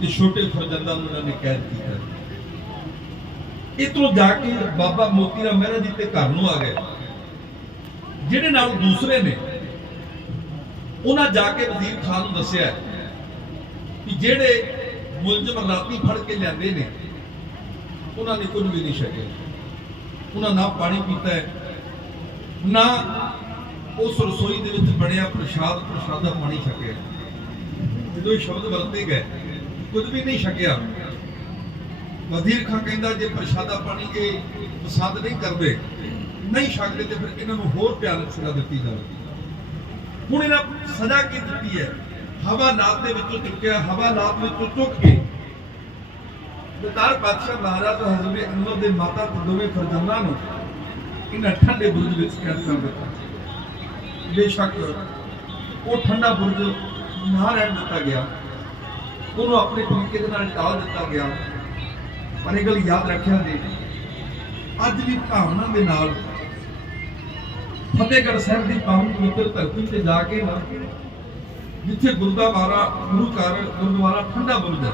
ਕਿ ਛੋਟੇ ਫਰਜ਼ੰਦਾਂ ਨੂੰ ਉਹਨਾਂ ਨੇ ਕੈਦ ਕੀਤਾ। ਇਤੋਂ ਜਾ ਕੇ ਬਾਬਾ ਮੋਤੀ ਰਾਮ ਮਹਿਰਾ ਜੀ ਤੇ ਘਰ ਨੂੰ ਆ ਗਏ। ਜਿਹੜੇ ਨਾਲ ਦੂਸਰੇ ਨੇ ਉਹਨਾਂ ਜਾ ਕੇ ਵਜ਼ੀਰ ਖਾਨ ਨੂੰ ਦੱਸਿਆ ਕਿ ਜਿਹੜੇ ਮੁਲਜ਼ਮ ਰਾਤੀ ਫੜ ਕੇ ਲਿਆਂਦੇ ਨੇ, ਉਹਨਾਂ ਨੇ ਕੁਝ ਵੀ ਨਹੀਂ ਛਕਿਆ ਉਹਨਾਂ ਨਾ ਪਾਣੀ ਪੀਤਾ ਨਾ ਉਸ ਰਸੋਈ ਦੇ ਵਿੱਚ ਬਣਿਆ ਪ੍ਰਸ਼ਾਦ, ਪ੍ਰਸ਼ਾਦਾ ਪਾਣੀ ਛਕਿਆ। ਜਦੋਂ ਇਹ ਸ਼ਬਦ ਵਰਤੇ ਗਏ ਕੁਝ ਵੀ ਨਹੀਂ ਛਕਿਆ। ਵਜ਼ੀਰ ਖਾਂ ਕਹਿੰਦਾ, ਜੇ ਪ੍ਰਸ਼ਾਦਾ ਪਾਣੀ ਇਹ ਪਸੰਦ ਨਹੀਂ ਕਰਦੇ, ਨਹੀਂ ਛਕਦੇ ਤੇ ਫਿਰ ਇਹਨਾਂ ਨੂੰ ਹੋਰ ਪਿਆਰ ਸਜ਼ਾ ਦਿੱਤੀ ਜਾਵੇ। ਹੁਣ ਇਹਨਾਂ ਸਜ਼ਾ ਕੀ ਦਿੱਤੀ ਹੈ? ਹਵਾ ਨਾਥ ਦੇ ਵਿੱਚੋਂ ਚੁੱਕਿਆ, ਹਵਾ ਨਾਥ ਵਿੱਚੋਂ ਚੁੱਕ ਕੇ ਦਤਾਰ ਪਾਤਸ਼ਾਹ ਮਹਾਰਾਜ ਹਜ਼ਰਤ ਅਨਵਰ ਦੇ ਮਾਤਾ ਤੇ ਦੋਵੇਂ ਫਰਜ਼ੰਦਾਂ ਨੂੰ ਇਹਨਾਂ ਠੰਡੇ ਬੁਰਜ ਵਿੱਚ ਕੈਦ ਕਰ ਦਿੱਤਾ। ਬੇਸ਼ੱਕ ਉਹ ਠੰਡਾ ਬੁਰਜ ਨਾ ਰਹਿਣ ਦਿੱਤਾ ਗਿਆ। ਉਹਨੂੰ ਆਪਣੇ ਤਰੀਕੇ ਦੇ ਨਾਲ ਟਾਲ ਦਿੱਤਾ ਗਿਆ। ਪਰ ਇਹ ਗੱਲ ਯਾਦ ਰੱਖਿਆ ਜੀ। ਅੱਜ ਵੀ ਭਾਵਨਾ ਦੇ ਨਾਲ ਫਤਿਹਗੜ੍ਹ ਸਾਹਿਬ ਦੀ ਪਾਵਨ ਪਵਿੱਤਰ ਧਰਤੀ ਤੇ ਜਾ ਕੇ ਨਾ, ਜਿੱਥੇ ਗੁਰਦੁਆਰਾ, ਗੁਰੂ ਘਰ, ਗੁਰਦੁਆਰਾ ਠੰਡਾ ਬੁਰਜ ਹੈ।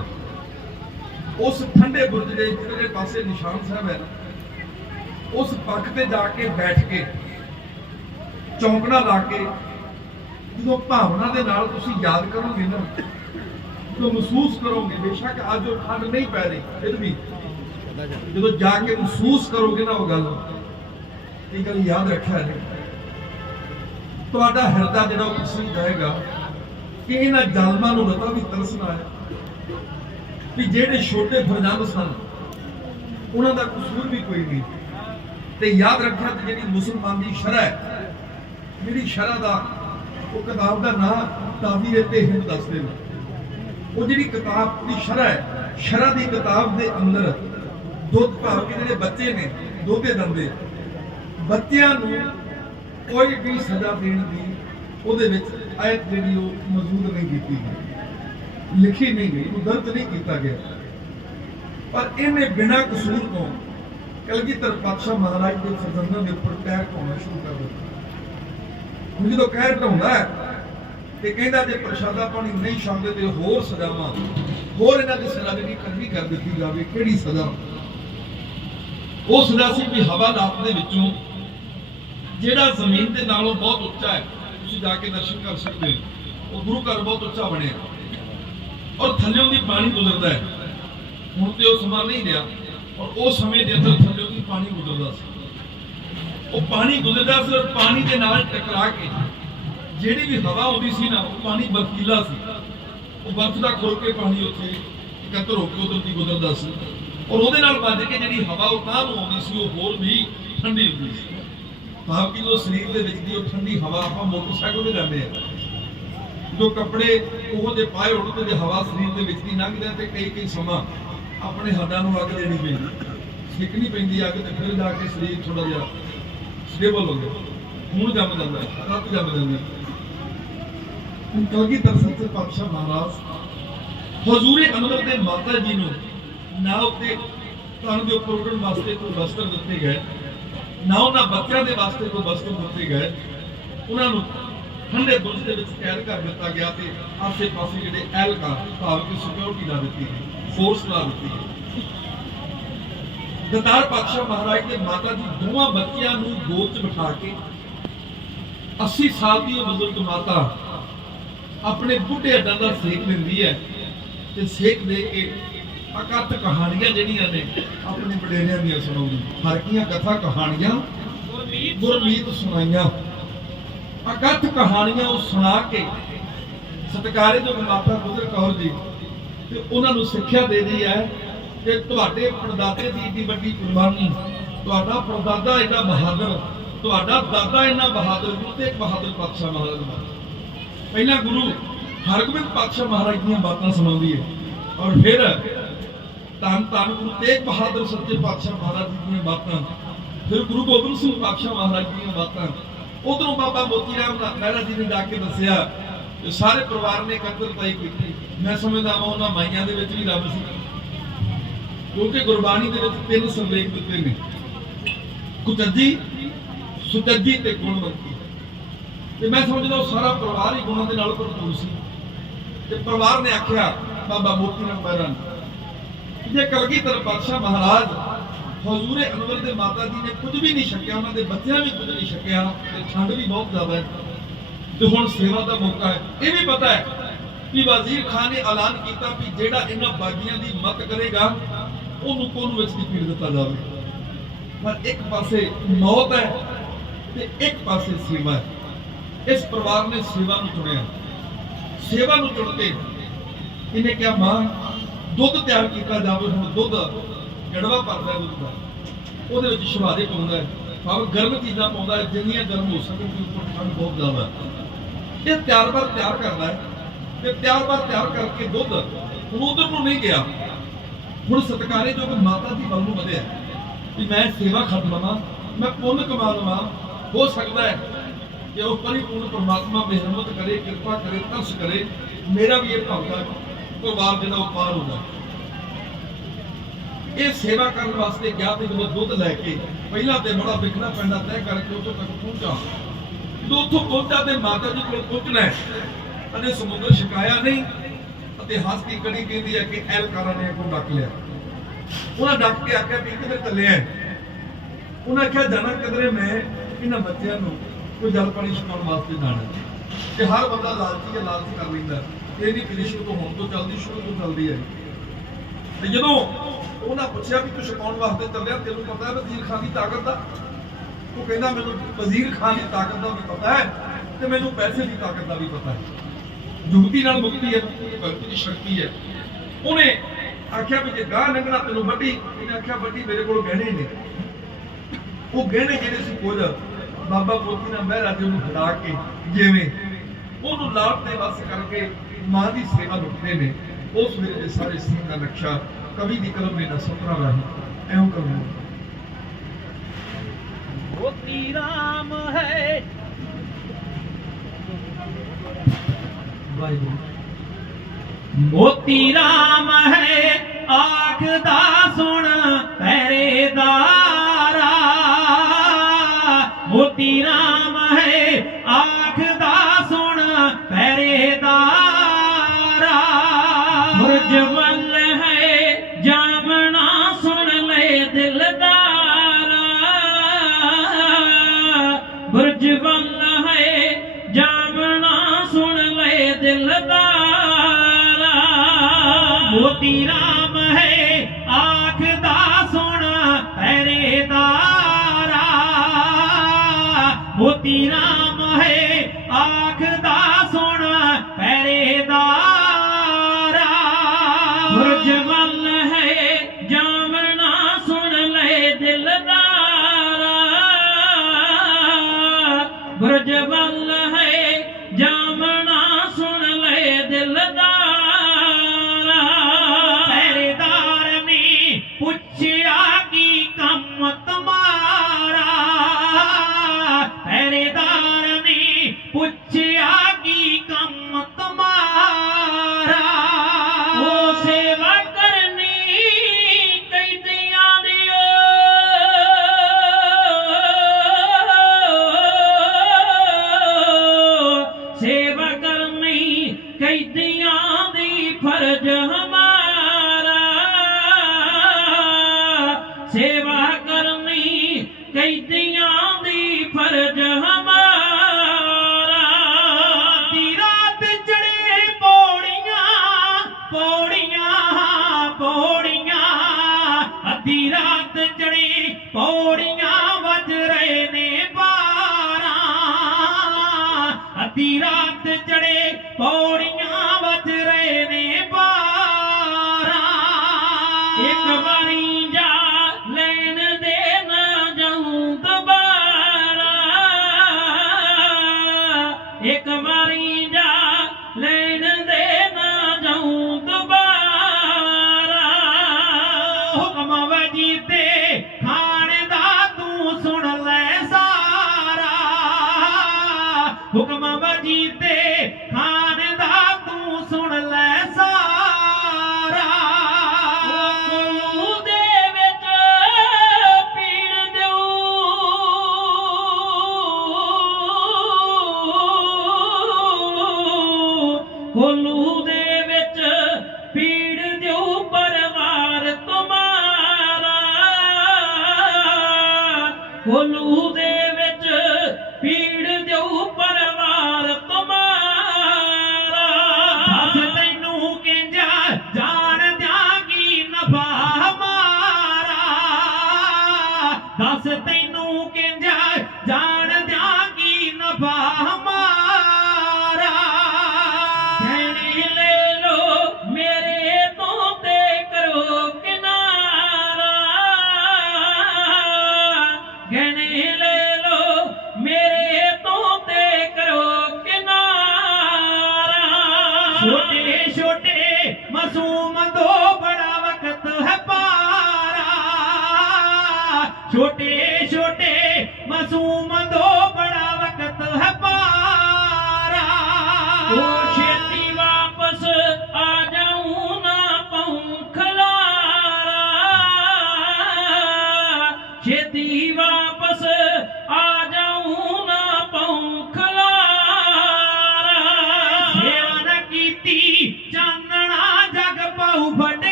ਉਸ ਠੰਡੇ ਬੁਰਜ ਦੇ ਜਿਹੜੇ ਪਾਸੇ ਨਿਸ਼ਾਨ ਸਾਹਿਬ ਹੈ, ਉਸ ਪੱਖ ਤੇ ਜਾ ਕੇ ਬੈਠ ਕੇ ਚੌਂਕੜਾ ਲਾ ਕੇ ਜਦੋਂ ਭਾਵਨਾ ਦੇ ਨਾਲ ਤੁਸੀਂ ਯਾਦ ਕਰੋਗੇ ਨਾ ਜਦੋਂ ਮਹਿਸੂਸ ਕਰੋਗੇ, ਬੇਸ਼ੱਕ ਅੱਜ ਉਹ ਠੰਡ ਨਹੀਂ ਪੈ ਰਹੀ, ਫਿਰ ਵੀ। ਜਦੋਂ ਜਾ ਕੇ ਮਹਿਸੂਸ ਕਰੋਗੇ ਨਾ ਉਹ ਗੱਲ, ਇਹ ਗੱਲ ਯਾਦ ਰੱਖਿਆ ਜੀ। ਤੁਹਾਡਾ ਹਿਰਦਾ ਜਿਹੜਾ ਉਹ ਪਸੰਦ ਜਾਏਗਾ, ਕਿ ਇਹਨਾਂ ਜ਼ਾਲਮਾਂ ਨੂੰ ਰਤਾ ਵੀ ਤਰਸਣਾ ਆਇਆ ਕਿ ਜਿਹੜੇ ਛੋਟੇ ਫਰਜ਼ੰਦ ਸਨ, ਉਹਨਾਂ ਦਾ ਕਸੂਰ ਵੀ ਕੋਈ ਨਹੀਂ। ਤੇ ਯਾਦ ਰੱਖਿਆ ਕਿ ਜਿਹੜੀ ਮੁਸਲਮਾਨ ਦੀ ਸ਼ਰਅ ਹੈ, ਜਿਹੜੀ ਸ਼ਰਅ ਦਾ ਉਹ ਕਿਤਾਬ ਦਾ ਨਾਮ ਤਾਬੀਰ ਤੇ ਹਿੰਦ ਦੱਸਦੇ ਨੇ ਉਹ ਜਿਹੜੀ ਕਿਤਾਬ ਦੀ ਸ਼ਰਅ ਹੈ ਸ਼ਰਅ ਦੀ ਕਿਤਾਬ ਦੇ ਅੰਦਰ ਦੁੱਧ ਭਾਵ ਕਿ ਜਿਹੜੇ ਬੱਚੇ ਨੇ ਦੋਤੇ ਦੰਦੇ। ਬੱਚਿਆਂ ਨੂੰ ਕੋਈ ਵੀ ਸਜ਼ਾ ਦੇਣ ਦੀ ਉਹਦੇ ਵਿੱਚ ਆਇਤ ਜਿਹੜੀ ਉਹ ਮੌਜੂਦ ਨਹੀਂ ਕੀਤੀ ਗਈ। ਲਿਖੀ ਨਹੀਂ ਗਈ ਉਹ ਦਰਜ ਨਹੀਂ ਕੀਤਾ ਗਿਆ। ਪਰ ਇਹਨੇ ਬਿਨਾਂ ਕਸੂਰ ਤੋਂ ਕਲਗੀਧਰ ਪਾਤਸ਼ਾਹ ਮਹਾਰਾਜ ਦੇ ਫਰਜ਼ੰਦਾਂ ਦੇ ਉੱਪਰ ਪੈਰ ਢਾਉਣਾ ਸ਼ੁਰੂ ਕਰ ਦਿੱਤਾ। ਹੁਣ ਜਦੋਂ ਕਹਿਰ ਢਾਉਂਦਾ ਹੈ ਤੇ ਕਹਿੰਦਾ ਜੇ ਪ੍ਰਸ਼ਾਦਾ ਪਾਣੀ ਨਹੀਂ ਛਕਦੇ ਤੇ ਹੋਰ ਸਜ਼ਾਵਾਂ, ਹੋਰ ਇਹਨਾਂ ਦੀ ਸਜ਼ਾ ਜਿਹੜੀ ਕਰਨੀ ਕਰ ਦਿੱਤੀ ਜਾਵੇ, ਕਿਹੜੀ ਸਜ਼ਾ? ਉਹ ਸਜ਼ਾ ਸੀ ਵੀ ਹਵਾ ਦੇ ਵਿੱਚੋਂ ਜਿਹੜਾ ਜ਼ਮੀਨ ਦੇ ਨਾਲੋਂ ਬਹੁਤ ਉੱਚਾ ਹੈ, ਤੁਸੀਂ ਜਾ ਕੇ ਦਰਸ਼ਨ ਕਰ ਸਕਦੇ ਹੋ। ਉਹ ਗੁਰੂ ਘਰ ਬਹੁਤ ਉੱਚਾ ਬਣਿਆ। ਔਰ ਥੱਲਿਓਂ ਦੀ ਪਾਣੀ ਗੁਜ਼ਰਦਾ ਹੈ। ਹੁਣ ਤੇ ਉਹ ਸਮਾਂ ਨਹੀਂ ਰਿਹਾ, ਔਰ ਉਹ ਸਮੇਂ ਦੇ ਅੰਦਰ ਥੱਲਿਓਂ ਦੀ ਪਾਣੀ ਗੁਜ਼ਰਦਾ ਸੀ। ਉਹ ਪਾਣੀ ਗੁਜ਼ਰਦਾ ਸੀ ਔਰ ਪਾਣੀ ਦੇ ਨਾਲ ਟਕਰਾ ਕੇ ਜਿਹੜੀ ਵੀ ਹਵਾ ਆਉਂਦੀ ਸੀ ਨਾ, ਉਹ ਪਾਣੀ ਬਰਫੀਲਾ ਸੀ। ਉਹ ਬਰਫ ਦਾ ਖੁਰ ਕੇ ਪਾਣੀ ਉੱਥੇ ਇਕੱਤਰ ਹੋ ਕੇ ਉਧਰ ਦੀ ਗੁਜ਼ਰਦਾ ਸੀ। ਔਰ ਉਹਦੇ ਨਾਲ ਵੱਜ ਕੇ ਜਿਹੜੀ ਹਵਾ ਉਹ ਤਾਂ ਆਉਂਦੀ ਸੀ, ਉਹ ਹੋਰ ਵੀ ਠੰਡੀ ਹੁੰਦੀ ਸੀ। ਭਾਵ ਕਿ ਉਹ ਸਰੀਰ ਦੇ ਵਿੱਚ ਦੀ ਉਹ ਠੰਡੀ ਹਵਾ ਆਪਾਂ ਮੋਟਰਸਾਈਕਲ ਤੇ ਜਾਂਦੇ ਆ ਜੋ ਕੱਪੜੇ ਉਹ ਦੇ ਪਾਏ ਹੋਣ ਤੇ ਜੇ ਹਵਾ ਸਰੀਰ ਦੇ ਵਿੱਚ ਦੀ ਲੰਘਦੇ ਆ ਤੇ ਕਈ ਕਈ ਸਮਾਂ ਆਪਣੇ ਹੱਡਾਂ ਨੂੰ ਅੱਗ ਦੇਣੀ ਪੈਂਦੀ। ਸਿੱਕਣੀ ਪੈਂਦੀ ਅੱਗ ਤੇ ਫਿਰ ਜਾ ਕੇ ਸਰੀਰ ਥੋੜਾ ਜਿਹਾ ਸਟੇਬਲ ਹੋ ਗਿਆ ਖੂਨ ਜੰਮ ਜਾਂਦਾ ਹੈ ਰੱਤ ਜੰਮ ਜਾਂਦੀ। ਹੈ ਹੁਣ ਕਲਗੀ ਪਾਤਸ਼ਾਹ ਮਹਾਰਾਜ, ਹਜ਼ੂਰੇ ਅਨਵਰ ਦੇ ਮਾਤਾ ਜੀ ਨੂੰ ਨਾ ਉੱਤੇ ਤਨ ਦੇ ਉੱਪਰ ਉੱਡਣ ਵਾਸਤੇ ਕੋਈ ਵਸਤਰ ਦਿੱਤੇ ਗਏ ਨਾ ਉਹਨਾਂ ਬੱਚਿਆਂ ਦੇ ਵਾਸਤੇ ਕੋਈ ਵਸਤਰ ਦਿੱਤੇ ਗਏ, ਉਹਨਾਂ ਨੂੰ ਠੰਡੇ ਬੁਰਜ ਦੇ ਵਿੱਚ ਕੈਦ ਕਰ ਦਿੱਤਾ ਗਿਆ ਤੇ ਆਸੇ ਪਾਸੇ ਜਿਹੜੇ ਐਲਕਾ ਭਾਵ ਕਿ ਸਿਕਿਉਰਿਟੀ ਲਾ ਦਿੱਤੀ ਗਈ ਫੋਰਸ ਲਾ ਦਿੱਤੀ ਗਈ। ਦਤਾਰ ਪਾਤਸ਼ਾਹ ਮਹਾਰਾਜ ਦੇ ਮਾਤਾ ਜੀ ਦੋਵਾਂ ਬੱਚਿਆਂ ਨੂੰ ਗੋਦ 'ਚ ਬਿਠਾ ਕੇ 80 ਸਾਲ ਦੀ ਉਹ ਬਜ਼ੁਰਗ ਮਾਤਾ ਆਪਣੇ ਬੁੱਢੇ ਅੱਡਾਂ ਦਾ ਸੇਕ ਦਿੰਦੀ ਹੈ ਤੇ ਸੇਕ ਦੇ ਕੇ ਅਕੱਤ ਕਹਾਣੀਆਂ ਜਿਹੜੀਆਂ ਨੇ ਆਪਣੇ ਵਡੇਰਿਆਂ ਦੀਆਂ ਸੁਣਾਉਂਦੀ। ਹਰਕੀਆਂ ਕਥਾ ਕਹਾਣੀਆਂ, ਗੁਰਮੀਤ ਸੁਣਾਈਆਂ। ਅਕੱਤ ਕਹਾਣੀਆਂ ਉਹ ਸੁਣਾ ਕੇ ਸਤਿਕਾਰੇ ਜੋ ਮਾਤਾ ਗੁਜਰ ਕੌਰ ਜੀ ਤੇ ਉਹਨਾਂ ਨੂੰ ਸਿੱਖਿਆ ਦੇ ਰਹੀ ਹੈ ਕਿ ਤੁਹਾਡੇ ਪਰਦਾਦੇ ਦੀ ਏਡੀ ਵੱਡੀ ਕੁਰਬਾਨੀ, ਤੁਹਾਡਾ ਪਰਦਾਦਾ ਐਡਾ ਬਹਾਦਰ, ਤੁਹਾਡਾ ਦਾਦਾ ਇੰਨਾ ਬਹਾਦਰ, ਗੁਰੂ ਤੇਗ ਬਹਾਦਰ ਪਾਤਸ਼ਾਹ ਮਹਾਰਾਜ ਦਾ। ਪਹਿਲਾਂ ਗੁਰੂ ਹਰਗੋਬਿੰਦ ਪਾਤਸ਼ਾਹ ਮਹਾਰਾਜ ਦੀਆਂ ਬਾਤਾਂ ਸੁਣਾਉਂਦੀ ਹੈ ਔਰ ਫਿਰ ਧੰਨ ਧੰਨ ਗੁਰੂ ਤੇਗ ਬਹਾਦਰ ਸੱਚੇ ਪਾਤਸ਼ਾਹ ਮਹਾਰਾਜ ਜੀ ਦੀਆਂ ਬਾਤਾਂ, ਫਿਰ ਗੁਰੂ ਗੋਬਿੰਦ ਸਿੰਘ ਪਾਤਸ਼ਾਹ ਮਹਾਰਾਜ ਦੀਆਂ ਬਾਤਾਂ। ਉਧਰੋਂ ਬਾਬਾ ਮੋਤੀ ਰਾਮ ਮਹਿਰਾ ਜੀ ਨੇ ਜਾ ਕੇ ਦੱਸਿਆ ਕਿ ਸਾਰੇ ਪਰਿਵਾਰ ਨੇ ਇਕੱਤਰਤਾ ਕੀਤੀ। ਮੈਂ ਸਮਝਦਾ ਹਾਂ ਉਹਨਾਂ ਮਾਈਆਂ ਦੇ ਵਿੱਚ ਵੀ ਰੱਬ ਸੀ। ਕਿਉਂਕਿ ਗੁਰਬਾਣੀ ਦੇ ਵਿੱਚ ਤਿੰਨ ਸੰਲੇਖ ਦਿੱਤੇ ਨੇ। ਕੁਤੱਜੀ ਸੁਤੱਜੀ ਤੇ ਗੁਣਵੰਤੀ ਤੇ ਮੈਂ ਸਮਝਦਾ ਉਹ ਸਾਰਾ ਪਰਿਵਾਰ ਹੀ ਗੁਣਾਂ ਦੇ ਨਾਲ ਭਰਪੂਰ ਸੀ, ਤੇ ਪਰਿਵਾਰ ਨੇ ਆਖਿਆ, ਬਾਬਾ ਮੋਤੀ ਰਾਮ ਮਹਿਰਾ ਜੇ ਕਲਗੀਧਰ ਪਾਤਸ਼ਾਹ ਮਹਾਰਾਜ ਹਜ਼ੂਰ ਅਨਵਰ ਦੇ ਮਾਤਾ ਜੀ ਨੇ ਕੁਝ ਵੀ ਨਹੀਂ ਛਕਿਆ, ਉਹਨਾਂ ਦੇ ਬੱਚਿਆਂ ਵੀ ਕੁਝ ਨਹੀਂ ਛਕਿਆ, ਤੇ ਠੰਡ ਵੀ ਬਹੁਤ ਜ਼ਿਆਦਾ ਹੈ, ਤੇ ਹੁਣ ਸੇਵਾ ਦਾ ਮੌਕਾ ਹੈ। ਇਹ ਵੀ ਪਤਾ ਹੈ ਕਿ ਵਜ਼ੀਰ ਖਾਨ ਨੇ ਐਲਾਨ ਕੀਤਾ ਵੀ ਜਿਹੜਾ ਇਹਨਾਂ ਬਾਗੀਆਂ ਦੀ ਮਤ ਕਰੇਗਾ, ਉਹਨੂੰ ਕੋਨ ਵਿੱਚ ਦੀ ਪੀੜ ਦਿੱਤਾ ਜਾਵੇ। ਪਰ ਇੱਕ ਪਾਸੇ ਮੌਤ ਹੈ, ਤੇ ਇੱਕ ਪਾਸੇ ਸੇਵਾ ਹੈ। ਇਸ ਪਰਿਵਾਰ ਨੇ ਸੇਵਾ ਨੂੰ ਚੁਣਿਆ। ਸੇਵਾ ਨੂੰ ਚੁਣ ਕੇ ਇਹਨੇ ਕਿਹਾ, ਮਾਂ, ਦੁੱਧ ਤਿਆਰ ਕੀਤਾ ਜਾਵੇ, ਹੁਣ ਦੁੱਧ ਗੜਵਾ ਭਰਦਾ ਦੁੱਧ ਦਾ। ਉਹਦੇ ਵਿੱਚ ਸ਼ਵਾਦੇ ਪਾਉਂਦਾ ਹੈ। ਭਾਵੇਂ ਗਰਮ ਚੀਜ਼ਾਂ ਪਾਉਂਦਾ ਹੈ, ਜਿੰਨੀਆਂ ਗਰਮ ਹੋ ਸਕਣ ਕਿ ਉੱਪਰ ਠੰਡ ਬਹੁਤ ਜ਼ਿਆਦਾ ਇਹ ਤਿਆਰ ਬਰ ਤਿਆਰ ਕਰਦਾ ਹੈ ਤੇ ਤਿਆਰ ਬਰ ਤਿਆਰ ਕਰਕੇ ਦੁੱਧ ਹੁਣ ਉਧਰ ਨੂੰ ਨਹੀਂ ਗਿਆ। ਹੁਣ ਸਤਕਾਰੇ ਜੋ ਮਾਤਾ ਦੀ ਵੱਲ ਨੂੰ ਵਧਿਆ ਵੀ ਮੈਂ ਸੇਵਾ ਖਤਮ ਲਵਾਂ ਮੈਂ ਪੁੰਨ ਕਮਾ ਲਵਾਂ ਹੋ ਸਕਦਾ ਹੈ ਕਿ ਉਹ ਪਰਿਪੂਰਨ ਪਰਮਾਤਮਾ ਮਿਹਰਮਤ ਕਰੇ, ਕਿਰਪਾ ਕਰੇ, ਤਰਸ ਕਰੇ, ਮੇਰਾ ਵੀ ਇਹ ਭਾਵਨਾ ਪਰਿਵਾਰ ਜਿਹੜਾ ਉਹ ਪਾਰ ਹੋ ਜਾਏ ਇਹ ਸੇਵਾ ਕਰਨ ਵਾਸਤੇ ਗਿਆ ਤੇ ਜਦੋਂ ਦੁੱਧ ਲੈ ਕੇ ਪਹਿਲਾਂ ਤੇ ਬੜਾ ਵਿਖਣਾ ਪੈਂਦਾ, ਤੈਅ ਕਰਕੇ ਉੱਥੋਂ ਤੱਕ ਪਹੁੰਚਾ। ਜਦੋਂ ਉੱਥੋਂ ਪਹੁੰਚਾ ਤੇ ਮਾਤਾ ਜੀ ਕੋਲ ਪਹੁੰਚਣਾ ਹੈ ਅਤੇ ਸਮੁੰਦਰ ਛਕਾਇਆ ਨਹੀਂ, ਅਤੇ ਹੱਸ ਦੀ ਕੜੀ ਕਹਿੰਦੀ ਹੈ ਕਿ ਐਲਕਾਰਾਂ ਨੇ ਕੋ ਡੱਕ ਲਿਆ। ਉਹਨਾਂ ਡੱਕ ਕੇ ਆਖਿਆ, ਵੀ ਕਿੱਧਰ ਚੱਲੇ ਆ ਉਹਨਾਂ ਆਖਿਆ, ਜਾਣਾ ਕਦਰੇ ਮੈਂ ਇਹਨਾਂ ਬੱਚਿਆਂ ਨੂੰ ਕੋਈ ਜਲ ਪਾਣੀ ਛਕਾਉਣ ਵਾਸਤੇ ਜਾਣਾ ਤੇ ਹਰ ਬੰਦਾ ਲਾਲਚੀ ਹੈ, ਲਾਲਚ ਕਰ ਲੈਂਦਾ ਇਹ ਨਹੀਂ ਪਿਛਲੇ ਤੋਂ ਹੁਣ ਤੋਂ ਚੱਲਦੀ, ਸ਼ੁਰੂ ਤੋਂ ਚੱਲਦੀ ਹੈ। ਤੇ ਜਦੋਂ ਉਹਨਾਂ ਪੁੱਛਿਆ ਵੀ ਤੂੰ ਛਕਾਉਣ ਵਾਸਤੇ ਚੱਲਿਆ, ਤੈਨੂੰ ਪਤਾ ਹੈ ਵਜ਼ੀਰ ਖਾਨ ਦੀ ਤਾਕਤ ਦਾ? ਉਹ ਕਹਿੰਦਾ ਮੈਨੂੰ ਵਜ਼ੀਰ ਖਾਨ ਦੀ ਤਾਕਤ ਦਾ ਵੀ ਪਤਾ ਹੈ ਤੇ ਮੈਨੂੰ ਪੈਸੇ ਦੀ ਤਾਕਤ ਦਾ ਵੀ ਪਤਾ ਹੈ। ਯੁਕਤੀ ਨਾਲ ਮੁਕਤੀ ਹੈ, ਭਗਤੀ ਦੀ ਸ਼ਕਤੀ ਹੈ। ਉਹਨੇ ਆਖਿਆ ਵੀ ਜੇ ਗਾਹ ਲੰਘਣਾ ਤੈਨੂੰ ਵੱਡੀ, ਇਹਨੇ ਆਖਿਆ, ਵੱਡੀ ਮੇਰੇ ਕੋਲ ਗਹਿਣੇ ਨੇ। ਉਹ ਗਹਿਣੇ ਜਿਹੜੇ ਸੀ ਕੁਝ ਬਾਬਾ ਮੋਤੀ ਨਾਲ ਮਹਿਰਾ ਜੀ ਨੂੰ ਖਿਲਾ ਕੇ ਜਿਵੇਂ ਉਹਨੂੰ ਲਾਭ ਦੇ ਵਸ ਕਰਕੇ ਮਾਂ ਦੀ ਸੇਵਾ ਲੁੱਟਦੇ ਨੇ ਉਸ ਵੇਲੇ ਸਾਰੇ ਸਿੰਘ ਦਾ ਨਕਸ਼ਾ ਕਵੀ ਦੀ ਕਲਮ ਨੇ ਸੁਪਨਾ ਰਾਹੀਂ ਐਉਂ ਕਰਨਾ ਮੋਤੀ ਰਾਮ ਹੈ। ਮੋਤੀ ਰਾਮ ਹੈ। ਆਖ ਸੁਣ ਪਹਿਰੇ ਦਾ ਮੋਤੀ ਰਾਮ ਹੈ ਕੋਲੂ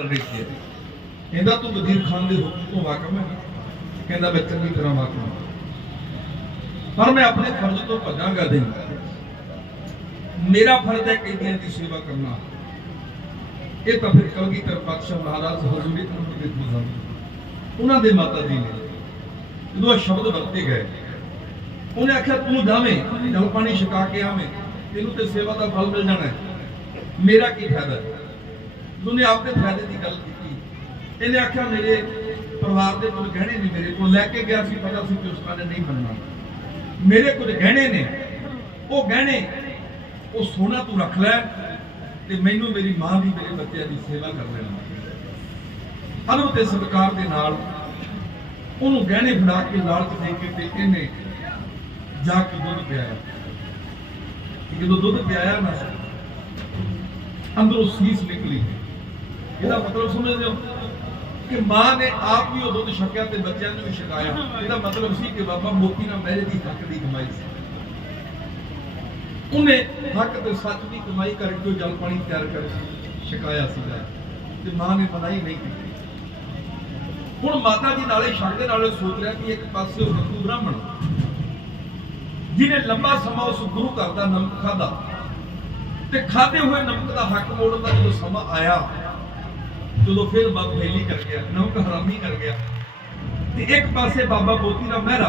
ਨੂੰ ਪਹਿਰੇਦਾਰ ਦੇਖਿਆ ਕਹਿੰਦਾ ਤੂੰ ਵਜ਼ੀਰ ਖਾਨ ਦੇ ਹੁਕਮ ਤੋਂ ਵਾਕਫ ਹੈ। ਕਹਿੰਦਾ ਮੈਂ ਚੰਗੀ ਤਰ੍ਹਾਂ ਵਾਕਫ ਹਾਂ। ਪਰ ਮੈਂ ਆਪਣੇ ਫਰਜ਼ ਤੋਂ ਭੱਜਾਂਗਾ ਨਹੀਂ। ਮੇਰਾ ਫਰਜ਼ ਹੈ ਕਈਆਂ ਦੀ ਸੇਵਾ ਕਰਨਾ। ਇਹ ਤਾਂ ਫਿਰ ਕਲਗੀਧਰ ਪਾਤਸ਼ਾਹ ਮਹਾਰਾਜ ਹਜ਼ੂਰੀ ਅਨੰਦ ਦੇ ਖੁਦਾ ਉਹਨਾਂ ਦੇ ਮਾਤਾ ਜੀ ਨੇ। ਜਦੋਂ ਸ਼ਬਦ ਵਰਤੇ ਗਏ, ਉਹਨੇ ਆਖਿਆ, ਤੂੰ ਜਾਵੇਂ ਜਲ ਪਾਣੀ ਛਕਾ ਕੇ ਆਵੇਂ। ਤੈਨੂੰ ਤੇ ਸੇਵਾ ਦਾ ਫਲ ਮਿਲ ਜਾਣਾ ਮੇਰਾ ਕੀ ਫਾਇਦਾ? ਉਹਨੇ ਆਪਦੇ ਫਾਇਦੇ ਦੀ ਗੱਲ ਕੀਤੀ, ਇਹਨੇ ਆਖਿਆ, ਮੇਰੇ ਪਰਿਵਾਰ ਦੇ ਕੋਲ ਗਹਿਣੇ ਨਹੀਂ ਮੇਰੇ ਕੋਲ ਲੈ ਕੇ ਗਿਆ ਸੀ ਪਤਾ ਸੀ ਕਿ ਉਸ ਨੇ ਨਹੀਂ ਬਣਨਾ? ਮੇਰੇ ਕੋਲ ਗਹਿਣੇ ਨੇ। ਉਹ ਗਹਿਣੇ, ਉਹ ਸੋਨਾ ਤੂੰ ਰੱਖ ਲੈ ਤੇ ਮੈਨੂੰ ਮੇਰੀ ਮਾਂ ਦੀ ਮੇਰੇ ਬੱਚਿਆਂ ਦੀ ਸੇਵਾ ਕਰ ਲੈਣਾ ਅਨੁ ਤੇ ਸਤਿਕਾਰ ਦੇ ਨਾਲ ਉਹਨੂੰ ਗਹਿਣੇ ਫੜਾ ਕੇ ਲਾਲਚ ਦੇ ਕੇ ਤੇ ਇਹਨੇ ਜਾ ਕੇ ਦੁੱਧ ਪਿਆਇਆ। ਜਦੋਂ ਦੁੱਧ ਪਿਆਇਆ ਨਾ, ਅੰਦਰੋਂ ਸੀਸ ਨਿਕਲੀ। ਇਹਦਾ ਮਤਲਬ ਸਮਝਦੇ ਹੋ ਕਿ ਮਾਂ ਨੇ ਆਪ ਵੀ ਉਹ ਦੁੱਧ ਛਕਿਆ ਤੇ ਬੱਚਿਆਂ ਨੂੰ ਵੀ ਛਕਾਇਆ। ਇਹਦਾ ਮਤਲਬ ਸੀ ਕਿ ਬਾਬਾ ਮੋਤੀ ਨਾਲ ਮਹਿਰੇ ਦੀ ਹੱਕ ਦੀ ਕਮਾਈ ਸੀ। ਉਹਨੇ ਹੱਕ ਤੇ ਸੱਚ ਦੀ ਕਮਾਈ ਕਰਕੇ ਉਹ ਜਲ ਪਾਣੀ ਤਿਆਰ ਕਰ ਛਕਾਇਆ ਸੀਗਾ ਤੇ ਮਾਂ ਨੇ ਮਨਾਈ ਨਹੀਂ ਕੀਤੀ। ਹੁਣ ਮਾਤਾ ਜੀ ਨਾਲੇ ਛੱਡ ਦੇ ਨਾਲੇ ਸੋਚ ਰਿਹਾ ਕਿ ਇੱਕ ਪਾਸੇ ਉਹ ਹਿੰਦੂ ਬ੍ਰਾਹਮਣ ਜਿਹਨੇ ਲੰਬਾ ਸਮਾਂ ਉਸ ਗੁਰੂ ਘਰ ਦਾ ਨਮਕ ਖਾਦਾ ਤੇ ਖਾਦੇ ਹੋਏ ਨਮਕ ਦਾ ਹੱਕ ਮੋੜਨ ਦਾ ਜਦੋਂ ਸਮਾਂ ਆਇਆ ਜਦੋਂ ਫਿਰ ਬਾਬਾ ਕਰ ਗਿਆ, ਨਮਕ ਹਰਾਮੀ ਕਰ ਗਿਆ, ਤੇ ਇੱਕ ਪਾਸੇ ਬਾਬਾ ਮੋਤੀ ਦਾ ਮਹਿਰਾ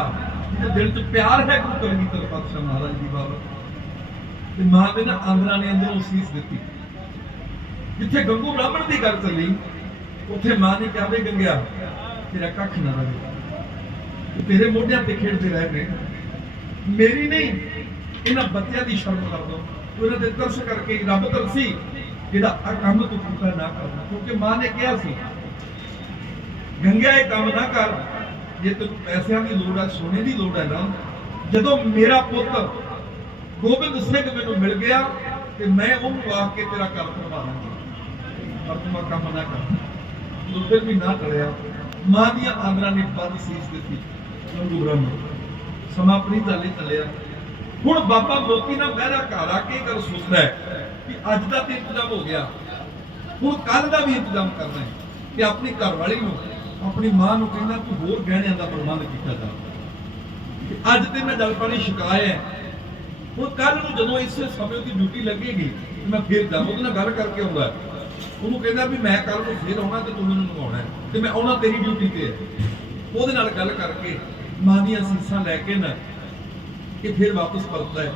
ਜਿਹਦੇ ਦਿਲ 'ਚ ਪਿਆਰ ਹੈ ਗੁਰੂ ਕਲਗੀਧਰ ਪਾਤਸ਼ਾਹ ਮਹਾਰਾਜ ਦੀ ਬਾਬਾ। ਤੇ ਮਾਂ ਦੇ ਨਾ ਆਂਦਰਾਂ ਨੇ ਅੰਦਰੋਂ ਸੀਸ ਦਿੱਤੀ। ਜਿੱਥੇ ਗੰਗੂ ਬ੍ਰਾਹਮਣ ਦੀ ਗੱਲ ਚੱਲੀ, ਉੱਥੇ ਮਾਂ ਨੇ ਕਿਹਾ, ਵੇ ਗੰਗਿਆ, ਤੇਰਾ ਕੱਖ ਨਾ ਰਹੇ। ਤੇਰੇ ਮੋਢਿਆਂ ਤੇ ਖੇਡਦੇ ਰਹਿ ਨੇ ਮੇਰੀ ਨਹੀਂ, ਇਹਨਾਂ ਬੱਚਿਆਂ ਦੀ ਸ਼ਰਮ ਕਰ ਦੋ। ਉਹਨਾਂ ਦੇ ਤਰਸ ਕਰਕੇ ਰੱਬ ਤਰਸੀ ਜਿਹੜਾ ਆ ਕੰਮ ਤੂੰ ਕੀਤਾ ਨਾ ਕਰਨਾ ਕਿਉਂਕਿ ਮਾਂ ਨੇ ਕਿਹਾ ਸੀ, ਗੰਗਿਆ, ਇਹ ਕੰਮ ਨਾ ਕਰ। ਜੇ ਤੈਨੂੰ ਪੈਸਿਆਂ ਦੀ ਲੋੜ ਹੈ ਸੋਨੇ ਦੀ ਲੋੜ ਹੈ ਨਾ, ਜਦੋਂ ਮੇਰਾ ਪੁੱਤ ਗੋਬਿੰਦ ਸਿੰਘ ਮੈਨੂੰ ਮਿਲ ਗਿਆ, ਤੇ ਮੈਂ ਉਹਨੂੰ ਆਖ ਕੇ ਤੇਰਾ ਘਰ ਪਰਵਾ ਦਾਂਗਾ ਪਰ ਤੂੰ ਆਹ ਕੰਮ ਨਾ ਕਰ। ਤੂੰ ਫਿਰ ਵੀ ਨਾ ਕਰਿਆ, ਮਾਂ ਦੀਆਂ ਆਂਦਰਾਂ ਨੇ ਵੱਧ ਸੀਸ ਦਿੱਤੀ। ਨੰਦੂ ਬ੍ਰਹਮ, ਸਮਾਂ ਆਪਣੀ ਚਾਲੇ ਚੱਲਿਆ। ਹੁਣ ਬਾਬਾ ਮੋਤੀ ਨਾਲ ਮਹਿਰਾ ਘਰ ਆ ਕੇ ਗੱਲ ਸੋਚਦਾ ਹੈ। ਕਿ ਅੱਜ ਦਾ ਤੇ ਇੰਤਜ਼ਾਮ ਹੋ ਗਿਆ। ਹੁਣ ਕੱਲ ਦਾ ਵੀ ਇੰਤਜ਼ਾਮ ਕਰਨਾ ਹੈ ਕਿ ਆਪਣੀ ਘਰ ਵਾਲੀ ਨੂੰ, ਆਪਣੀ ਮਾਂ ਨੂੰ ਕਹਿੰਦਾ ਤੂੰ ਹੋਰ ਗਹਿਣਿਆਂ ਦਾ ਪ੍ਰਬੰਧ ਕੀਤਾ ਜਾ। ਕਿ ਅੱਜ ਤੇ ਮੈਂ ਜਲ ਪਾਣੀ ਛਕਾਇਆ ਹੈ। ਹੁਣ ਕੱਲ ਨੂੰ ਜਦੋਂ ਇਸੇ ਸਮੇਂ ਦੀ ਡਿਊਟੀ ਲੱਗੇਗੀ ਮੈਂ ਫਿਰ ਜਾਵਾਂ ਉਹਦੇ ਨਾਲ ਗੱਲ ਕਰਕੇ ਆਉਂਦਾ। ਉਹਨੂੰ ਕਹਿੰਦਾ ਵੀ ਮੈਂ ਕੱਲ ਨੂੰ ਫਿਰ ਆਉਣਾ ਤੇ ਤੂੰ ਮੈਨੂੰ ਨਵਾਉਣਾ ਤੇ ਮੈਂ ਆਉਣਾ ਤੇਰੀ ਡਿਊਟੀ ਤੇ ਹੈ। ਉਹਦੇ ਨਾਲ ਗੱਲ ਕਰਕੇ ਮਾਂ ਦੀਆਂ ਸੀਸਾਂ ਲੈ ਕੇ ਨਾ, ਕਿ ਫਿਰ ਵਾਪਸ ਪਰਤਦਾ ਹੈ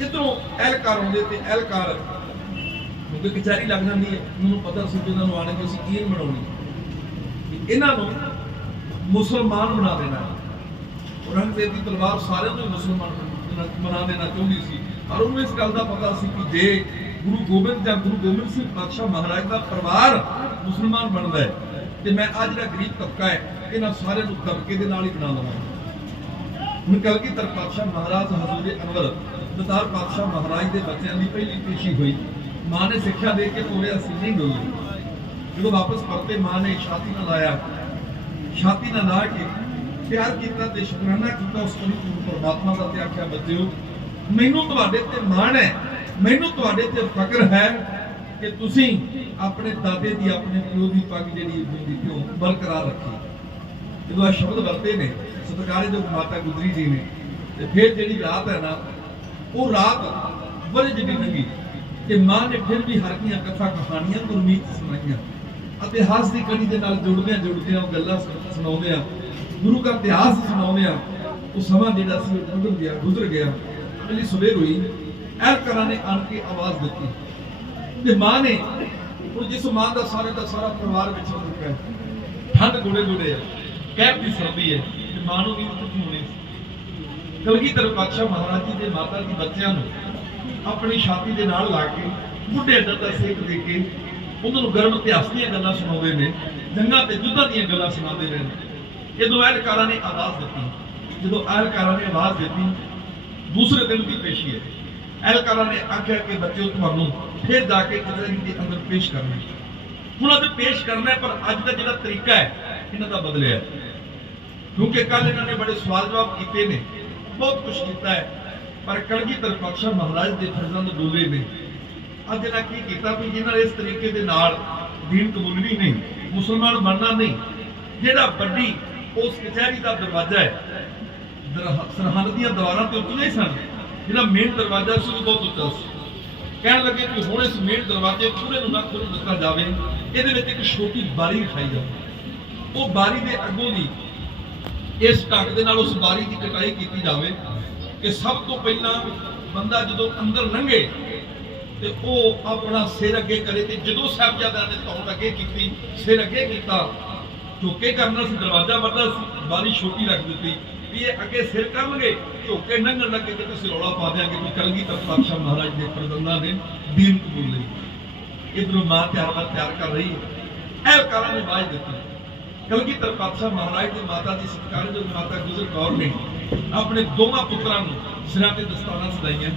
ਇਧਰੋਂ ਐਲਕਾਰ ਆਉਂਦੇ ਤੇ ਐਲਕਾਰ ਕਿਉਂਕਿ ਕਚਹਿਰੀ ਲੱਗ ਜਾਂਦੀ ਹੈ। ਮੈਨੂੰ ਪਤਾ ਸੀ ਕਿ ਇਹਨਾਂ ਨੂੰ ਆਣ ਕੇ ਅਸੀਂ ਕੀ ਬਣਾਉਣੀ ਇਹਨਾਂ ਨੂੰ ਮੁਸਲਮਾਨ ਬਣਾ ਦੇਣਾ ਔਰੰਗਜ਼ੇਬ ਦੀ ਤਲਵਾਰ ਸਾਰਿਆਂ ਨੂੰ ਮੁਸਲਮਾਨ ਬਣਾ- ਦੇਣਾ ਚਾਹੁੰਦੀ ਸੀ। ਪਰ ਉਹਨੂੰ ਇਸ ਗੱਲ ਦਾ ਪਤਾ ਸੀ ਕਿ ਜੇ ਗੁਰੂ ਗੋਬਿੰਦ ਜਾਂ ਗੁਰੂ ਗੋਬਿੰਦ ਸਿੰਘ ਪਾਤਸ਼ਾਹ ਮਹਾਰਾਜ ਦਾ ਪਰਿਵਾਰ ਮੁਸਲਮਾਨ ਬਣਦਾ ਹੈ, ਤੇ ਮੈਂ ਅੱਜ ਜਿਹੜਾ ਗਰੀਬ ਤਬਕਾ ਹੈ, ਇਹਨਾਂ ਸਾਰਿਆਂ ਨੂੰ ਤਬਕੇ ਦੇ ਨਾਲ ਹੀ ਬਣਾ ਲਵਾਂ ਹੁਣ ਕਲਗੀਧਰ ਪਾਤਸ਼ਾਹ ਮਹਾਰਾਜ ਹਜ਼ੂਰ ਅਨਵਰ ਦਤਾਰ ਪਾਤਸ਼ਾਹ ਮਹਾਰਾਜ ਦੇ ਬੱਚਿਆਂ ਦੀ ਪਹਿਲੀ ਪੇਸ਼ੀ ਹੋਈ। ਮਾਂ ਨੇ ਸਿੱਖਿਆ ਦੇ ਕੇ ਤੋੜਿਆ ਸੀ, ਨਹੀਂ ਡੋਲੇ ਜਦੋਂ ਵਾਪਸ ਪਰਤੇ, ਮਾਂ ਨੇ ਛਾਤੀ ਨਾਲ ਲਾਇਆ ਛਾਤੀ ਨਾਲ ਲਾ ਕੇ ਪਿਆਰ ਕੀਤਾ ਤੇ ਸ਼ੁਕਰਾਨਾ ਕੀਤਾ, ਉਸ ਪਰਿਪੂਰਨ ਪਰਮਾਤਮਾ ਦਾ ਤੇ ਆਖਿਆ, ਬੱਚਿਓ, ਮੈਨੂੰ ਤੁਹਾਡੇ ਤੇ ਮਾਣ ਹੈ, ਮੈਨੂੰ ਤੁਹਾਡੇ ਤੇ ਫਕਰ ਹੈ ਕਿ ਤੁਸੀਂ ਆਪਣੇ ਦਾਦੇ ਦੀ, ਆਪਣੇ ਪਿਓ ਦੀ ਪੱਗ ਜਿਹੜੀ ਹੁੰਦੀ ਕਿਉਂ ਬਰਕਰਾਰ ਰੱਖੀ। ਜਦੋਂ ਆ ਸ਼ਬਦ ਵਰਤੇ ਨੇ, ਸਤਿਕਾਰਯੋਗ ਮਾਤਾ ਗੁਜਰੀ ਜੀ ਨੇ, ਤੇ ਫਿਰ ਜਿਹੜੀ ਰਾਤ ਹੈ ਨਾ ਉਹ ਰਾਤ ਬੜੀ ਜਿੱਡੀ ਲੰਗੀ ਤੇ ਮਾਂ ਨੇ ਫਿਰ ਵੀ ਹਰ ਕੀਆਂ ਕਥਾ, ਕਹਾਣੀਆਂ ਗੁਰਮੀਤ ਸੁਣਾਈਆਂ। ਇਤਿਹਾਸ ਦੀ ਕੜੀ ਦੇ ਨਾਲ ਜੁੜਦਿਆਂ ਜੁੜਦਿਆਂ ਉਹ ਗੱਲਾਂ ਸੁਣ- ਸੁਣਾਉਂਦੇ ਆ ਗੁਰੂ ਦਾ ਇਤਿਹਾਸ ਸੁਣਾਉਂਦੇ ਆ ਉਹ ਸਮਾਂ ਜਿਹੜਾ ਸੀ ਉਹ ਗੁਜ਼ਰ ਗਿਆ ਗੁਜ਼ਰ ਗਿਆ। ਪਹਿਲੀ ਸਵੇਰ ਹੋਈ ਐਲਕਰਾਂ ਨੇ ਆਣ ਕੇ ਆਵਾਜ਼ ਦਿੱਤੀ। ਤੇ ਮਾਂ ਨੇ ਉਹ ਜਿਸ ਮਾਂ ਦਾ ਸਾਰੇ ਦਾ ਸਾਰਾ ਪਰਿਵਾਰ ਵਿੱਚ ਚੁੱਕਾ ਹੈ ਠੰਡ ਗੁੜੇ ਗੁੜੇ ਆ ਕਹਿ ਦੀ ਸਰਦੀ ਹੈ। ਤੇ ਮਾਂ ਨੂੰ ਵੀ ਕੁਝ ਹੋਣੀ ਕਲਗੀਧਰ ਪਾਤਸ਼ਾਹ ਮਹਾਰਾਜ ਜੀ ਦੇ ਮਾਤਾ ਜੀ ਬੱਚਿਆਂ ਨੂੰ ਆਪਣੀ ਛਾਤੀ ਦੇ ਨਾਲ ਲਾ ਕੇ, ਬੁੱਢੇ ਅੰਦਰ ਦਾ ਸੇਕ ਦੇ ਕੇ ਉਹਨਾਂ ਨੂੰ ਗਰਮ ਇਤਿਹਾਸ ਦੀਆਂ ਗੱਲਾਂ ਸੁਣਾਉਂਦੇ ਨੇ, ਜੰਗਾਂ ਤੇ ਯੁੱਧਾਂ ਦੀਆਂ ਗੱਲਾਂ ਸੁਣਾਉਂਦੇ ਨੇ। ਜਦੋਂ ਅਹਿਲਕਾਰਾਂ ਨੇ ਆਵਾਜ਼ ਦਿੱਤੀ, ਜਦੋਂ ਅਹਿਲਕਾਰਾਂ ਨੇ ਆਵਾਜ਼ ਦਿੱਤੀ, ਦੂਸਰੇ ਦਿਨ ਦੀ ਪੇਸ਼ੀ ਹੈ। ਅਹਿਲਕਾਰਾਂ ਨੇ ਆਖਿਆ ਕਿ ਬੱਚਿਓ, ਤੁਹਾਨੂੰ ਫਿਰ ਜਾ ਕੇ ਕਚਹਿਰੀ ਦੇ ਅੰਦਰ ਪੇਸ਼ ਕਰਨਾ ਹੁਣ ਅੱਜ ਪੇਸ਼ ਕਰਨਾ ਪਰ ਅੱਜ ਦਾ ਜਿਹੜਾ ਤਰੀਕਾ ਹੈ, ਇਹਨਾਂ ਦਾ ਬਦਲਿਆ ਕਿਉਂਕਿ ਕੱਲ ਇਹਨਾਂ ਨੇ ਬੜੇ ਸਵਾਲ ਜਵਾਬ ਕੀਤੇ ਨੇ। ਬਹੁਤ ਕੁਝ ਕੀਤਾ ਹੈ। ਪਰ ਕਲਗੀਧਰ ਪਾਤਸ਼ਾਹ ਮਹਾਰਾਜ ਦੇ ਫਰਜ਼ੰਦ ਡੋਲੇ ਨੇ ਅੱਜ ਇਹਨਾਂ ਕੀ ਕੀਤਾ ਵੀ ਜਿਹਨਾਂ ਇਸ ਤਰੀਕੇ ਦੇ ਨਾਲ ਦੀਨ ਕਬੂਲਣੀ ਨਹੀਂ, ਮੁਸਲਮਾਨ ਬਣਨਾ ਨਹੀਂ, ਜਿਹੜਾ ਵੱਡੀ ਉਸ ਕਚਹਿਰੀ ਦਾ ਦਰਵਾਜ਼ਾ ਹੈ ਸਰਹੰਦ ਦੀਆਂ ਦੀਵਾਰਾਂ ਤੇ ਉੱਚੀਆਂ ਸਨ, ਜਿਹੜਾ ਮੇਨ ਦਰਵਾਜ਼ਾ ਸੀ ਉਹ ਬਹੁਤ ਉੱਚਾ ਸੀ। ਕਹਿਣ ਲੱਗੇ ਕਿ ਹੁਣ ਇਸ ਮੇਨ ਦਰਵਾਜ਼ੇ ਪੂਰੇ ਨੂੰ ਨਾ ਖੋਲ ਦਿੱਤਾ ਜਾਵੇ, ਇਹਦੇ ਵਿੱਚ ਇੱਕ ਛੋਟੀ ਬਾਰੀ ਰਖਾਈ ਜਾਵੇ। ਉਹ ਬਾਰੀ ਦੇ ਅੱਗੋਂ ਦੀ ਇਸ ਢੰਗ ਦੇ ਨਾਲ ਉਸ ਬਾਰੀ ਦੀ ਕਟਾਈ ਕੀਤੀ ਜਾਵੇ ਕਿ ਸਭ ਤੋਂ ਪਹਿਲਾਂ ਬੰਦਾ ਜਦੋਂ ਅੰਦਰ ਲੰਘੇ ਤੇ ਉਹ ਆਪਣਾ ਸਿਰ ਅੱਗੇ ਕਰੇ ਤੇ ਜਦੋਂ ਸਾਹਿਬਜ਼ਾਦਿਆਂ ਨੇ ਧੌਣ ਅੱਗੇ ਕੀਤੀ, ਸਿਰ ਅੱਗੇ ਕੀਤਾ, ਝੁਕੇ ਕਰਨਾ ਸੀ ਦਰਵਾਜ਼ਾ ਵੱਡਾ ਸੀ, ਬਾਰੀ ਛੋਟੀ ਰੱਖ ਦਿੱਤੀ ਵੀ ਇਹ ਅੱਗੇ ਸਿਰ ਕਰਨਗੇ, ਝੁਕੇ ਨੰਗਣ ਲੱਗੇ ਤੇ ਤੁਸੀਂ ਰੌਲਾ ਪਾ ਦਿਆਂਗੇ ਵੀ ਕਲਗੀ ਤੱਕ ਪਾਤਸ਼ਾਹ ਮਹਾਰਾਜ ਦੇ ਪ੍ਰਬੰਧਾਂ ਦੇ ਦੀਨ ਕਬੂਲ ਲਈ। ਇਧਰੋਂ ਮਾਂ ਤਿਆਰ ਬਰ ਤਿਆਰ ਕਰ ਰਹੀ ਹੈ। ਇਹ ਕਾਰਾਂ ਨੇ ਬਾਜ ਦਿੱਤੀ। ਕਲਗੀਧਰ ਪਾਤਸ਼ਾਹ ਮਹਾਰਾਜ ਦੀ ਮਾਤਾ ਦੀ ਸਤਿਕਾਰਯੋਗ ਮਾਤਾ ਗੁਜਰ ਕੌਰ ਨੇ ਆਪਣੇ ਦੋਵਾਂ ਪੁੱਤਰਾਂ ਨੂੰ ਸਿਰਾਂ ਤੇ ਦਸਤਾਰਾਂ ਸਜਾਈਆਂ,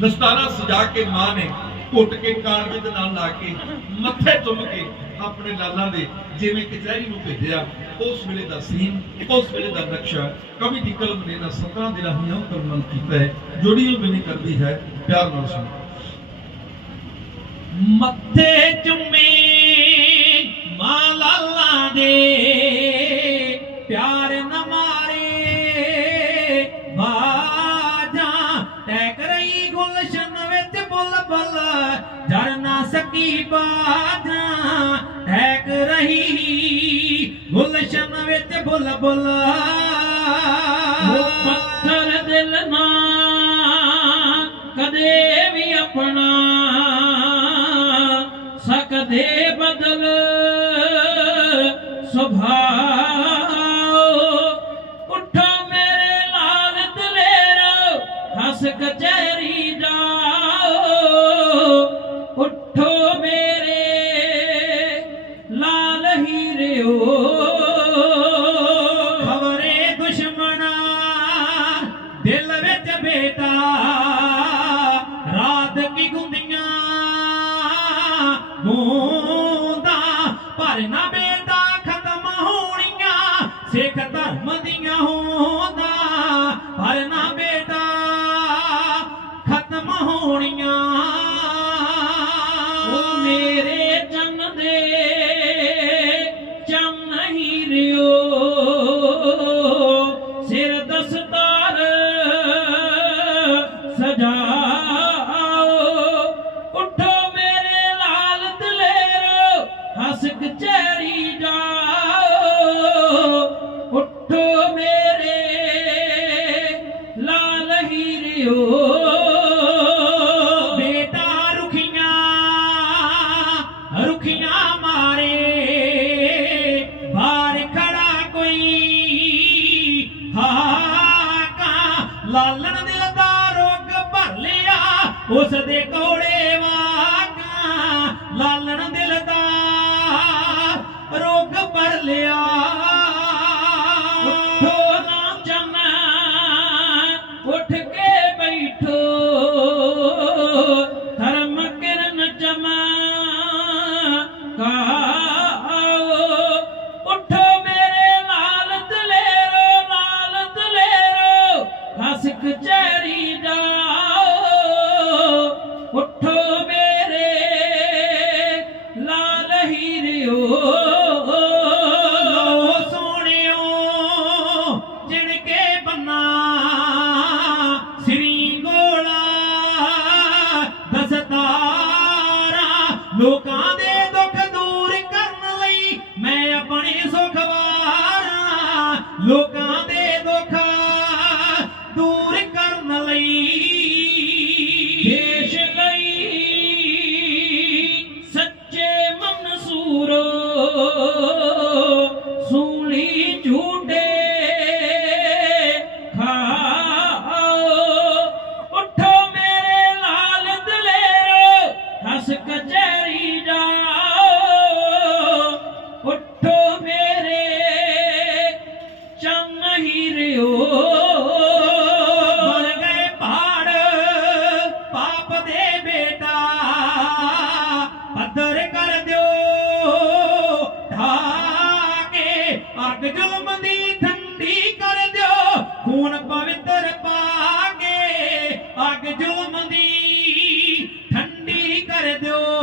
ਦਸਤਾਰਾਂ ਸਜਾ ਕੇ ਮਾਂ ਨੇ ਘੁੱਟ ਕੇ ਕਾਲਜੇ ਦੇ ਨਾਲ ਲਾ ਕੇ ਮੱਥੇ ਚੁੰਮ ਕੇ ਆਪਣੇ ਲਾਲਾਂ ਦੇ ਜਿਵੇਂ ਕਚਹਿਰੀ ਨੂੰ ਭੇਜਿਆ, ਉਸ ਵੇਲੇ ਦਾ ਸੀਨ, ਉਸ ਵੇਲੇ ਦਾ ਨਕਸ਼ਾ ਕਵੀ ਦੀ ਕਲਮ ਨੇ ਨਾ ਸਤਰਾਂ ਦਿਨਾਂ ਰਾਹੀਂ ਉਹ ਕਰਮਨ ਕੀਤਾ ਹੈ, ਜੋੜੀ ਉਹ ਬਿਨੀ ਕਰਦੀ ਹੈ, ਪਿਆਰ ਨਾਲ ਸੁਣੋ। ਮੱਥੇ ਚੁੰਮੀ ਮਾਂ ਦੇ ਪਿਆਰ ਨਾ ਮਾਰੇ, ਬਾਜਾਂ ਟੈਕ ਰਹੀ ਗੁਲਸ਼ਨ ਵਿੱਚ ਬੁਲਬੁਲ, ਜਰ ਨਾ ਸਕੀ ਬਾਜਾਂ ਟੈਕ ਰਹੀ ਗੁਲਸ਼ਨ ਵਿੱਚ ਬੁਲਬੁਲ। ਪੱਥਰ ਦਿਲ ਨਾ ਕਦੇ ਵੀ ਆਪਣਾ ਸਕਦੇ ਬਦਲ। ਹੱਸ ਠੰਡੀ ਕਰ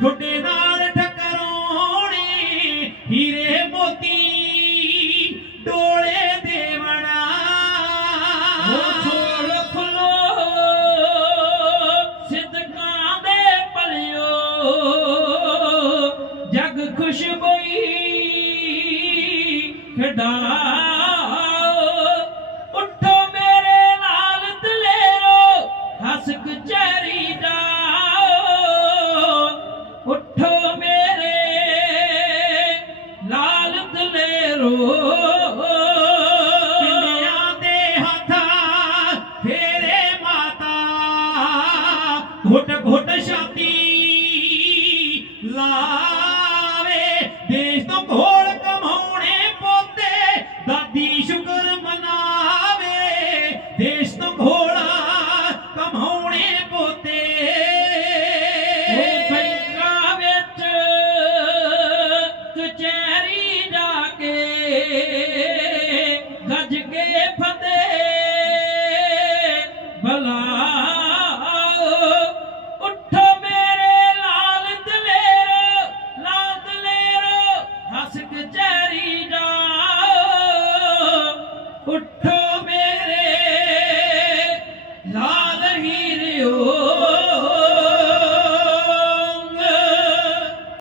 ਦੇਵਣਾ ਠੁੱਡੇ ਨਾਲ